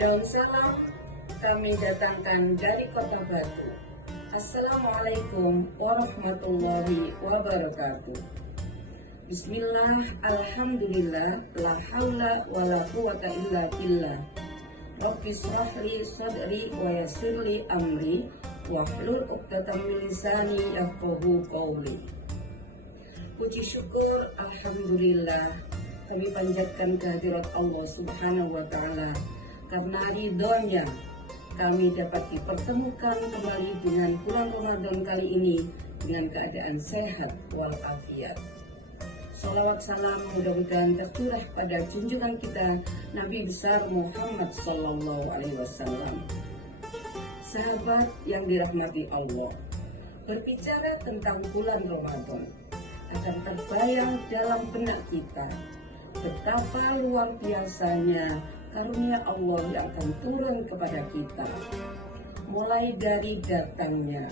Daun salam kami datangkan dari Kota Batu. Assalamualaikum warahmatullahi wabarakatuh. Bismillah, alhamdulillah, la haula wa la quwata illa billah. Rabbi shrahli sadri wa yassirli amri wahlul 'uqdatam min lisani yafqahu qawli. Puji syukur alhamdulillah kami panjatkan kehadirat Allah Subhanahu wa taala, karena ridhonya kami dapat dipertemukan kembali dengan bulan Ramadan kali ini dengan keadaan sehat walafiat. Sholawat salam mudah-mudahan tercurah pada junjungan kita Nabi besar Muhammad Sallallahu Alaihi Wasallam. Sahabat yang dirahmati Allah, berbicara tentang bulan Ramadan akan terbayang dalam benak kita betapa luar biasanya karunia Allah yang akan turun kepada kita. Mulai dari datangnya,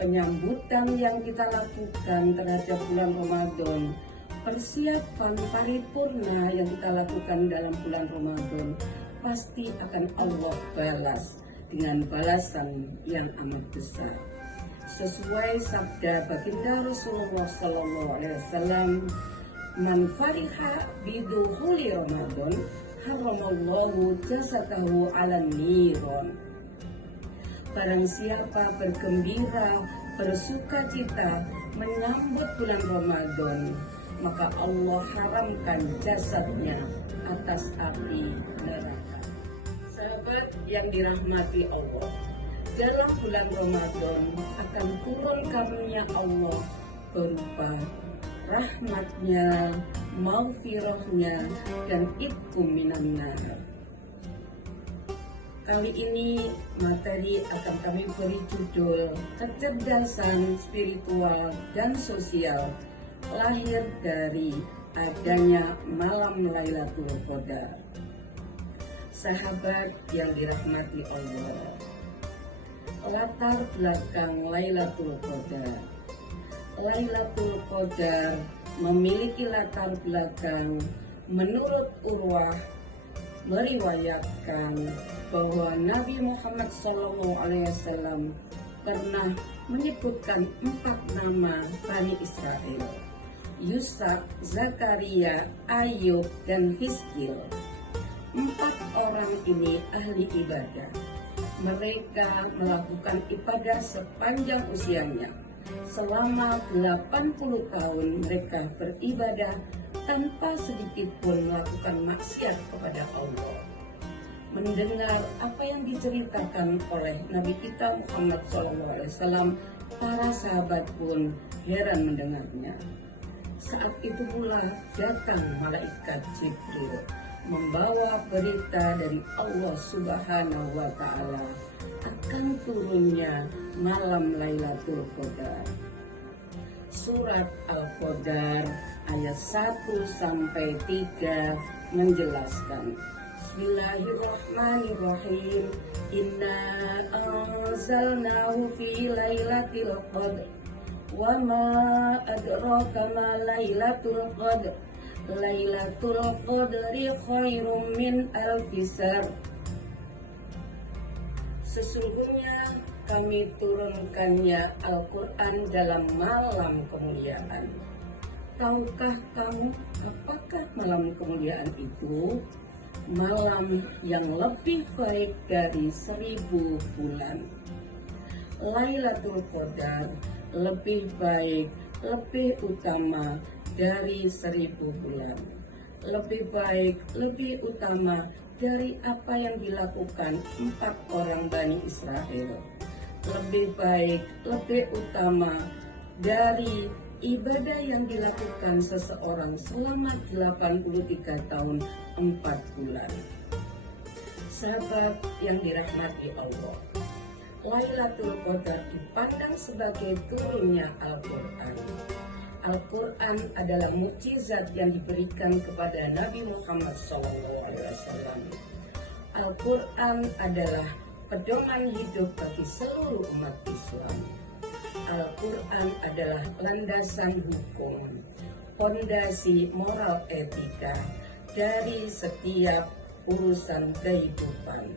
penyambutan yang kita lakukan terhadap bulan Ramadan, persiapan paripurna yang kita lakukan dalam bulan Ramadan, pasti akan Allah balas dengan balasan yang amat besar. Sesuai sabda baginda Rasulullah Sallallahu Alaihi Wasallam, man fariha bidukhuli Ramadan haramallahu jasadahu 'alan niron. Barang siapa bergembira, bersukacita menyambut bulan Ramadan, maka Allah haramkan jasadnya atas api neraka. Sahabat yang dirahmati Allah, dalam bulan Ramadan akan turun karunia Allah berupa rahmatnya, maghfirahnya, dan itqum minan nar. Kali ini materi akan kami beri judul kecerdasan spiritual dan sosial lahir dari adanya malam Lailatul Qadar. Sahabat yang dirahmati Allah, latar belakang Lailatul Qadar. Lailatul Qadar memiliki latar belakang menurut Urwah meriwayatkan bahwa Nabi Muhammad SAW pernah menyebutkan 4 nama Bani Israel: Yusak, Zakaria, Ayub, dan Hizkil. 4 orang ini ahli ibadah. Mereka melakukan ibadah sepanjang usianya. Selama 80 tahun mereka beribadah tanpa sedikit pun melakukan maksiat kepada Allah. Mendengar apa yang diceritakan oleh Nabi kita Muhammad SAW, para sahabat pun heran mendengarnya. Saat itu pula datang malaikat Jibril membawa berita dari Allah Subhanahu wa taala akan turunnya malam Lailatul Qadar. Surat Al-Qadar ayat 1-3 menjelaskan, Bismillahirrahmanirrahim. Inna anzalnahu fi lailatul qadr. Wa ma adraka ma lailatul qadr. Lailatul qadri khairum min alfi syahr. Sesungguhnya kami turunkannya Al-Quran dalam malam kemuliaan. Tahukah kamu apakah malam kemuliaan itu? Malam yang lebih baik dari 1000 bulan. Lailatul Qadar lebih baik, lebih utama dari 1000 bulan. Lebih baik, lebih utama dari apa yang dilakukan 4 orang Bani Israel. Lebih baik, lebih utama dari ibadah yang dilakukan seseorang selama 83 tahun 4 bulan. Sahabat yang dirahmati Allah, Lailatul Qadar dipandang sebagai turunnya Al-Quran. Al-Quran adalah mukjizat yang diberikan kepada Nabi Muhammad SAW. Al-Quran adalah pedoman hidup bagi seluruh umat Islam. Al-Quran adalah landasan hukum, fondasi moral etika dari setiap urusan kehidupan.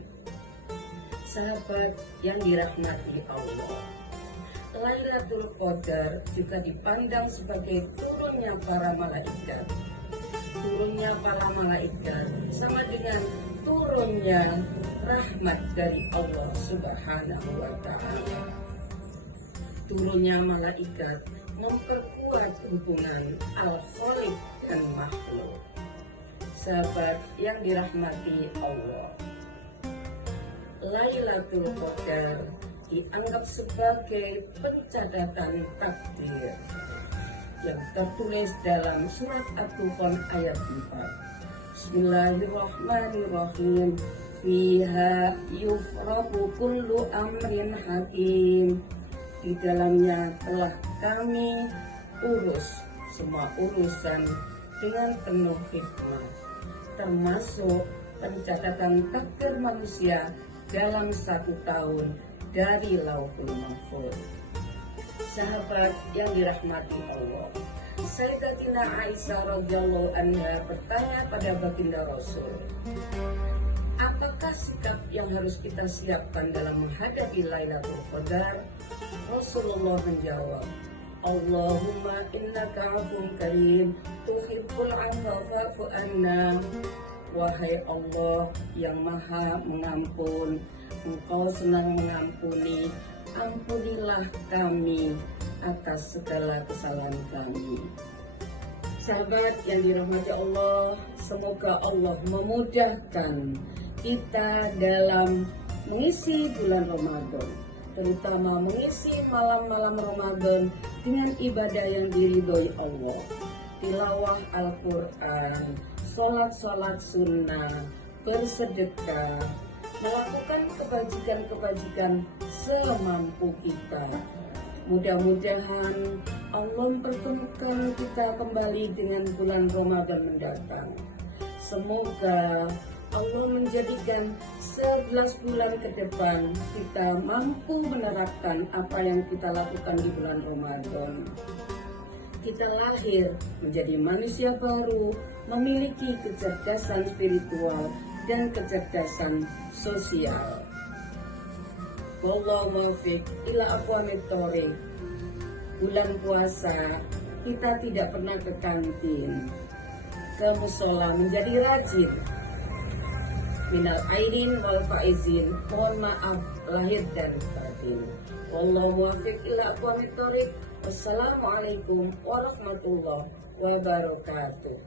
Sahabat yang dirahmati Allah, Lailatul Qadar juga dipandang sebagai turunnya para malaikat. Turunnya para malaikat sama dengan turunnya rahmat dari Allah Subhanahu wa Ta'ala. Turunnya malaikat memperkuat hubungan Al-Khaliq dan makhluk. Sahabat yang dirahmati Allah, Lailatul Qadar dianggap sebagai pencatatan takdir yang tertulis dalam surat At-Dukhan ayat 4. Bismillahirrahmanirrahim. Fiha yufraqu kullu amrin hakim. Di dalamnya telah kami urus semua urusan dengan penuh hikmah, termasuk pencatatan takdir manusia dalam 1 tahun dari Lauhul Mahfuz. Sahabat yang dirahmati Allah, Sayyidatina Aisyah radhiyallahu anha bertanya pada baginda Rasul, apakah sikap yang harus kita siapkan dalam menghadapi Lailatul Qadar? Rasulullah menjawab, Allahumma innaka afuwwun karim tuhibbul afwa fa'fu anna. Wahai Allah yang maha mengampun, Engkau senang mengampuni, ampunilah kami atas segala kesalahan kami. Sahabat yang dirahmati Allah, semoga Allah memudahkan kita dalam mengisi bulan Ramadan, terutama mengisi malam-malam Ramadan dengan ibadah yang diridhoi Allah, tilawah Al-Quran, sholat sunnah, bersedekah, melakukan kebajikan-kebajikan semampu kita. Mudah-mudahan Allah mempertemukan kita kembali dengan bulan Ramadan mendatang. Semoga Allah menjadikan 11 bulan ke depan kita mampu menerapkan apa yang kita lakukan di bulan Ramadan. Kita lahir menjadi manusia baru, memiliki kecerdasan spiritual dan kecerdasan sosial. Wallahu muwaffiq ila aqwamit thoriq. Bulan puasa kita tidak pernah ke kantin, ke musola, menjadi rajin. Minal aidin wal faizin, mohon maaf lahir dan batin. Wallahu muwaffiq ila aqwamit thoriq. Wassalamualaikum warahmatullahi wabarakatuh.